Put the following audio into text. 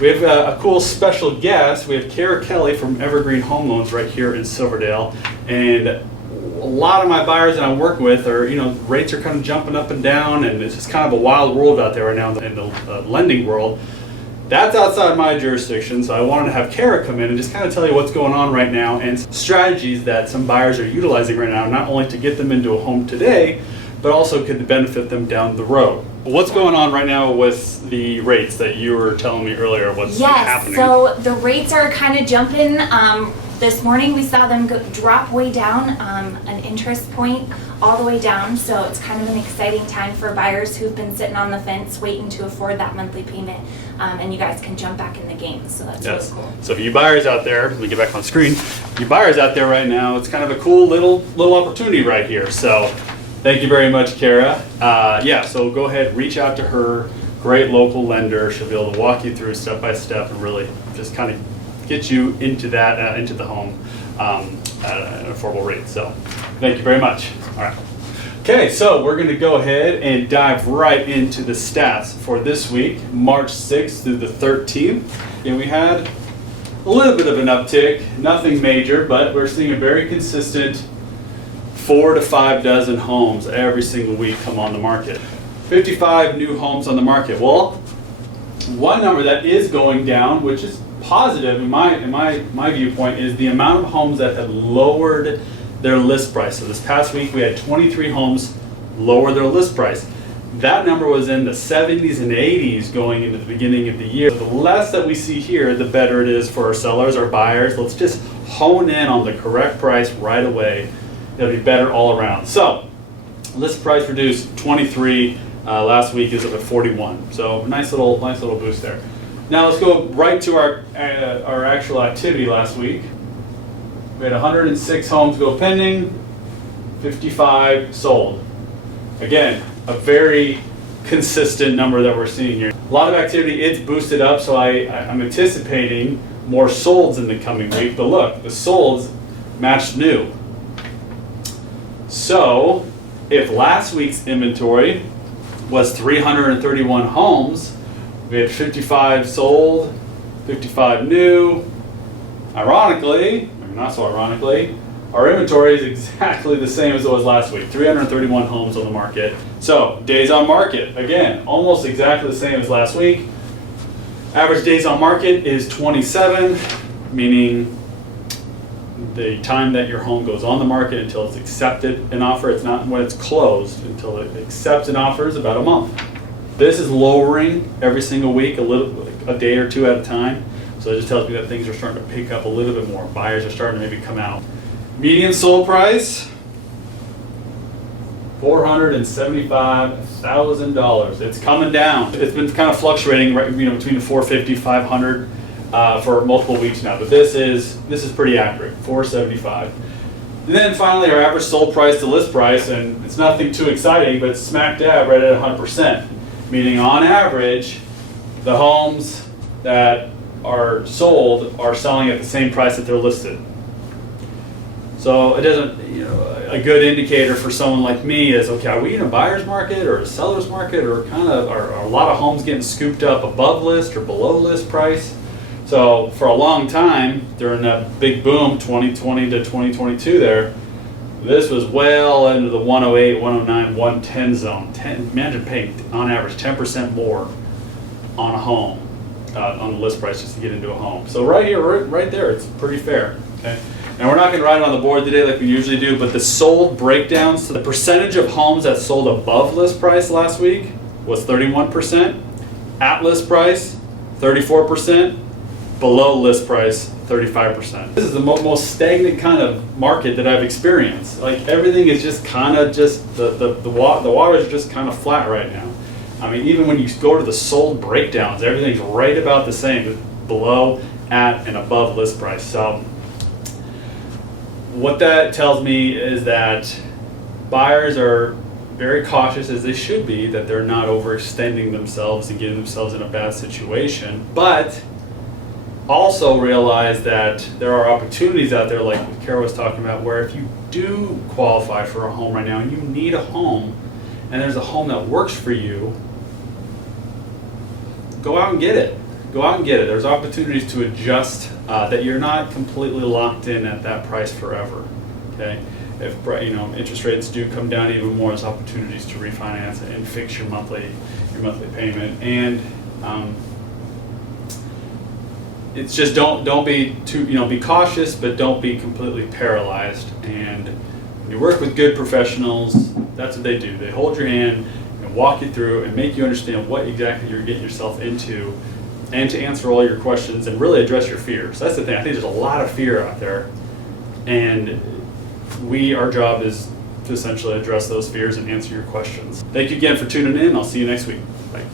We have a cool special guest. We have Kara Kelly from Evergreen Home Loans right here in Silverdale. And a lot of my buyers that I'm working with are, rates are kind of jumping up and down, and it's just kind of a wild world out there right now in the lending world. That's outside my jurisdiction, so I wanted to have Kara come in and just kind of tell you what's going on right now and strategies that some buyers are utilizing right now, not only to get them into a home today, but also could benefit them down the road. What's going on right now with the rates that you were telling me earlier? What's happening? Yes, so the rates are kind of jumping. This morning we saw them drop way down, an interest point all the way down. So it's kind of an exciting time for buyers who've been sitting on the fence waiting to afford that monthly payment. And you guys can jump back in the game. So that's really cool. So for you buyers out there, let me get back on screen. You buyers out there right now, it's kind of a cool little opportunity right here. So thank you very much, Kara. So go ahead, reach out to her, great local lender. She'll be able to walk you through step by step and really just kind of get you into that, into the home at an affordable rate. So thank you very much. All right. Okay, so we're going to go ahead and dive right into the stats for this week, March 6th through the 13th. And we had a little bit of an uptick, nothing major, but we're seeing a very consistent 4 to 5 dozen homes every single week come on the market. 55 new homes on the market. Well, one number that is going down, which is positive in my viewpoint, is the amount of homes that have lowered their list price. So this past week we had 23 homes lower their list price. That number was in the 70s and 80s going into the beginning of the year. The less that we see here, the better it is for our sellers, our buyers. Let's just hone in on the correct price right away. It'll be better all around. So list price reduced 23. Last week is up at 41. So nice little boost there. Now let's go right to our actual activity last week. We had 106 homes go pending, 55 sold. Again, a very consistent number that we're seeing here. A lot of activity, it's boosted up, so I'm anticipating more solds in the coming week. But look, the solds matched new. So if last week's inventory was 331 homes, we had 55 sold, 55 new. Ironically, not so ironically, our inventory is exactly the same as it was last week, 331 homes on the market. So days on market, again, almost exactly the same as last week. Average days on market is 27, meaning the time that your home goes on the market until it's accepted an offer. It's not when it's closed. Until it accepts an offer is about a month. This is lowering every single week, a day or two at a time. So it just tells me that things are starting to pick up a little bit more. Buyers are starting to maybe come out. Median sold price, $475,000. It's coming down. It's been kind of fluctuating, right, between the 450, 500 for multiple weeks now. But this is pretty accurate, 475. And then finally, our average sold price to list price, and it's nothing too exciting, but it's smack dab right at 100%. Meaning, on average, the homes that are sold are selling at the same price that they're listed. So it doesn't, a good indicator for someone like me is, okay, are we in a buyer's market or a seller's market, or are a lot of homes getting scooped up above list or below list price? So for a long time, during that big boom, 2020 to 2022 there, this was well into the 108, 109, 110 zone. Imagine paying on average 10% more on a home. On the list price just to get into a home. So right here, right there, it's pretty fair. Okay. And we're not going to write it on the board today like we usually do, but the sold breakdown, so the percentage of homes that sold above list price last week was 31%, at list price 34%, below list price 35%. This is the most stagnant kind of market that I've experienced. Like everything is just kind of the water is just kind of flat right now. I mean, even when you go to the sold breakdowns, everything's right about the same, below, at, and above list price. So what that tells me is that buyers are very cautious, as they should be, that they're not overextending themselves and getting themselves in a bad situation, but also realize that there are opportunities out there, like what Kara was talking about, where if you do qualify for a home right now and you need a home, and there's a home that works for you, go out and get it. go out and get it. There's opportunities to adjust, that you're not completely locked in at that price forever. Okay, if interest rates do come down even more, there's opportunities to refinance and fix your monthly payment. And it's just don't be too be cautious, but don't be completely paralyzed. And when you work with good professionals, that's what they do. They hold your hand and walk you through and make you understand what exactly you're getting yourself into, and to answer all your questions and really address your fears. That's the thing. I think there's a lot of fear out there, and our job is to essentially address those fears and answer your questions. Thank you again for tuning in. I'll see you next week. Bye.